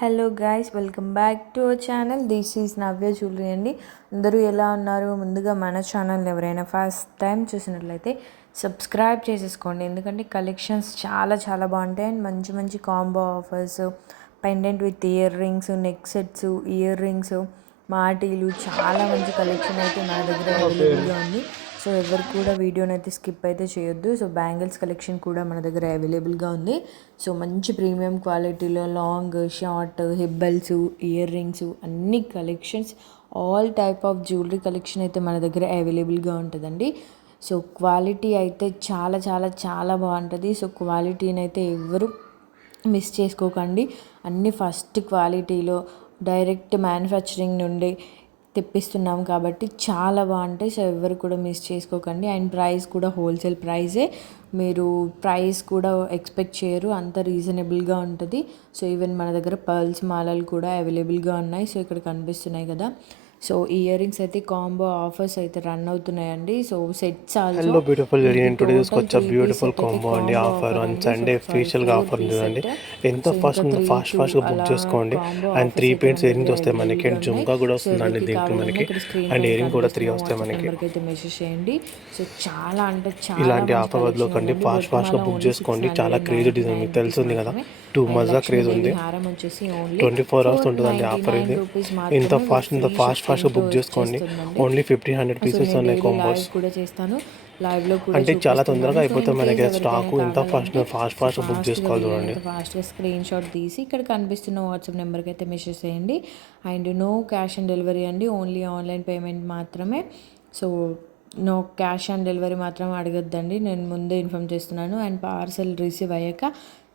Hello guys, welcome back to our channel. This is Navya jewellery అండి. అందరూ ఎలా ఉన్నారు? ముందుగా మన ఛానల్ ఎవరైనా ఫస్ట్ టైం చూసినట్లయితే సబ్స్క్రైబ్ చేసేసుకోండి, ఎందుకంటే కలెక్షన్స్ చాలా చాలా బాగుంటాయి. అండ్ మంచి మంచి combo offers, pendant with earrings, neck sets, earrings, మాటీలు, చాలా మంచి కలెక్షన్ అయితే మన దగ్గర అవైలబుల్గా ఉంది. సో ఎవరు కూడా వీడియోని అయితే స్కిప్ అయితే చేయొద్దు. సో బ్యాంగిల్స్ కలెక్షన్ కూడా మన దగ్గర అవైలబుల్గా ఉంది. సో మంచి ప్రీమియం క్వాలిటీలో లాంగ్, షార్ట్, హిబ్బల్స్, ఇయర్ రింగ్స్, అన్ని collections, all type of jewellery collection అయితే మన దగ్గర అవైలబుల్గా ఉంటుందండి. సో క్వాలిటీ అయితే చాలా చాలా చాలా బాగుంటుంది. సో క్వాలిటీని అయితే ఎవరు మిస్ చేసుకోకండి. అన్ని ఫస్ట్ క్వాలిటీలో డైరెక్ట్ మ్యానుఫ్యాక్చరింగ్ నుండి తెప్పిస్తున్నాం కాబట్టి చాలా బాగుంటాయి. సో ఎవరు కూడా మిస్ చేసుకోకండి. అండ్ ప్రైస్ కూడా హోల్సేల్ ప్రైజే, మీరు ప్రైస్ కూడా ఎక్స్పెక్ట్ చేయరు, అంత రీజనబుల్గా ఉంటుంది. సో ఈవెన్ మన దగ్గర పర్ల్స్ మాలలు కూడా అవైలబుల్గా ఉన్నాయి. సో ఇక్కడ కనిపిస్తున్నాయి కదా. సో ఇయర్ రింగ్స్ అయితే కాంబో ఆఫర్స్ అయితే రన్ అవుతున్నాయండి. So sets also hello beautiful మీకు టుడే టోటల్ తీసుకొచ్చా 3 పీస్ బ్యూటిఫుల్ సెట్ అయితే కాంబో అండి. కాంబో ఆఫర్ ఆన్ అండి. సో సండే సారీ, స్పెషల్గా 4 ఆఫర్ పీస్ ఉంటుందండి. సెట్. ఎంత సో ఇంకా ఫాస్ట్గా 3-2 బుక్ అలా చేసుకోండి. కాంబో అండ్ ఆఫర్స్ 3 అయితే పెయిర్స్ మన ఇయరింగ్స్ దగ్గర వస్తాయి మనకి. అవైలబుల్గా అండ్ ఉన్నాయి. జుంకా కూడా సో వస్తుందండి ఎవరికి దీంట్లో కావాలన్నా మనకి. ఇక్కడ స్క్రీన్ అండ్ పైన ఇయరింగ్ కూడా 3 కనిపిస్తున్న వస్తాయి వాట్సాప్ మనకి. నెంబర్కి అయితే మెసేజ్ చేయండి. సో చాలా అంటే చాలా ఇలాంటి మంచి ఆఫర్ కలెక్షన్ వదులుకండి, ఉందండి. ఫాస్ట్గా బొట్టమాల బుక్ ఓన్లీ చేసుకోండి. చాలా క్రేజ్ డిజైన్ మీకు 699 రూపీస్ తెలిసింది కదా, మాత్రమే. టూ అండ్ మజా క్రేజ్ లక్ష్మీదేవి ఉంది. హారం వచ్చేసి ఓన్లీ 24 hours ఉంటుందండి ఆఫర్ 499 ఇది. రూపీస్ ఇంత మాత్రమే విత్ ఫ్రీ ఫాస్ట్గా షిప్పింగ్తో బుక్ చేసుకోండి. వచ్చేస్తుందండి. ఓన్లీ 50-100 సో పీసెస్ నేను ఉన్నాయి డైలీ లైవ్ కాంబోస్. కూడా చేస్తాను, లైవ్లో కూడా అంటే చాలా తొందరగా చూపిస్తున్నాను. సో ఇన్ అయిపోతాయి మనకి కేస్ ఎవరికైనా స్టాకు. ఎంత కావాలంటే సో ఫాస్ట్గా బుక్ ఫాస్ట్గా చేసుకోవాలి చూడండి. వీలైనంత ఫాస్ట్గా స్క్రీన్ షాట్ తీసి ఇక్కడ కనిపిస్తున్న వాట్సాప్ నెంబర్కి అయితే మెసేజ్ చేయండి. And no cash on delivery అండి, ఓన్లీ ఆన్లైన్ పేమెంట్ మాత్రమే. So no cash on delivery మాత్రం అడగద్దండి, నేను ముందే ఇన్ఫామ్ చేస్తున్నాను. అండ్ పార్సల్ రిసీవ్ అయ్యాక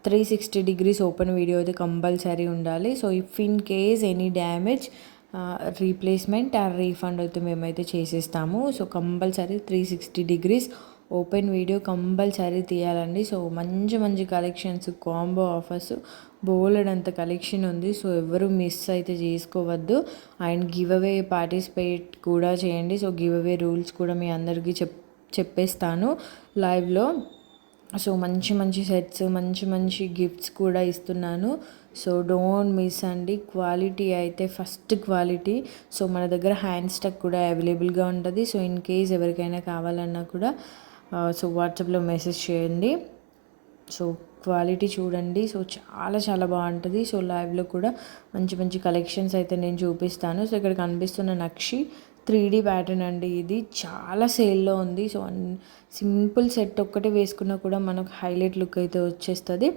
360 degrees ఓపెన్ వీడియో అయితే కంపల్సరీ ఉండాలి. So if in case any damage, replacement or refund అయితే మేమైతే చేసేస్తాము. So compulsory 360 degrees open video compulsory తీయాలండి. సో మంచి మంచి కలెక్షన్స్, కాంబో ఆఫర్స్, బోలెడంత కలెక్షన్ ఉంది. సో ఎవరు మిస్ అయితే చేసుకోవద్దు. అండ్ గివ్ అవే పార్టిసిపేట్ కూడా చేయండి. సో గివ్ అవే రూల్స్ కూడా మీ అందరికీ చెప్పేస్తాను లైవ్లో. సో మంచి మంచి సెట్స్, మంచి మంచి గిఫ్ట్స్ కూడా ఇస్తున్నాను. సో డోంట్ మిస్ అండి. క్వాలిటీ అయితే ఫస్ట్ క్వాలిటీ. సో మన దగ్గర హ్యాండ్ స్టక్ కూడా అవైలబుల్గా ఉంటుంది. సో ఇన్ కేస్ ఎవరికైనా కావాలన్నా కూడా సో వాట్సాప్లో మెసేజ్ చేయండి. సో క్వాలిటీ చూడండి. సో చాలా చాలా బాగుంటుంది. సో లైవ్లో కూడా మంచి మంచి కలెక్షన్స్ అయితే నేను చూపిస్తాను. సో ఇక్కడ కనిపిస్తున్న నక్షి 3D ప్యాటర్న్ అండి, ఇది చాలా సేల్లో ఉంది. సో సింపుల్ సెట్ ఒక్కటే వేసుకున్నా కూడా మనకు హైలైట్ లుక్ అయితే వచ్చేస్తుంది.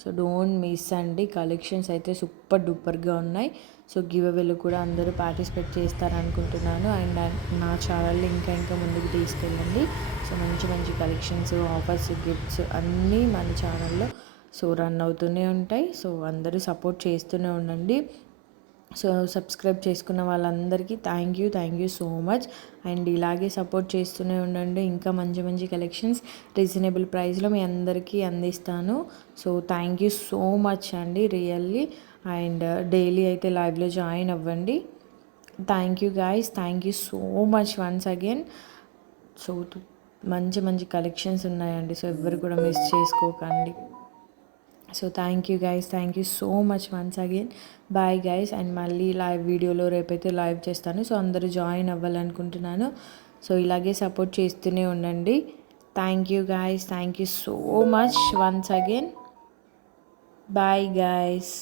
సో డోంట్ మిస్ అండి, కలెక్షన్స్ అయితే సూపర్ డూపర్గా ఉన్నాయి. సో గివ్ అవేలో కూడా అందరూ పార్టిసిపేట్ చేస్తారనుకుంటున్నాను. అండ్ నా ఛానల్ని ఇంకా ఇంకా ముందుకు తీసుకెళ్ళండి. సో మంచి మంచి కలెక్షన్స్, ఆఫర్స్, గిఫ్ట్స్ అన్నీ మన ఛానల్లో సో రన్ అవుతూనే ఉంటాయి. సో అందరూ సపోర్ట్ చేస్తూనే ఉండండి. సో సబ్స్క్రైబ్ చేసుకున్న వాళ్ళందరికీ thank you so much. And ఇలాగే సపోర్ట్ చేస్తూనే ఉండండి. ఇంకా మంచి మంచి కలెక్షన్స్ రీజనబుల్ ప్రైస్లో మీ అందరికీ అందిస్తాను. So thank you so much అండి, రియల్లీ. అండ్ డైలీ అయితే లైవ్లో జాయిన్ అవ్వండి. Thank you guys, thank you so much once again. So మంచి మంచి కలెక్షన్స్ ఉన్నాయండి. సో ఎవ్వరు కూడా మిస్ చేసుకోకండి. So thank you guys, thank you so much once again. Bye guys. And మళ్ళీ లైవ్ వీడియోలో రేపైతే లైవ్ చేస్తాను. సో అందరూ జాయిన్ అవ్వాలనుకుంటున్నాను. సో ఇలాగే సపోర్ట్ చేస్తూనే ఉండండి. Thank you guys, thank you so much once again. Bye guys.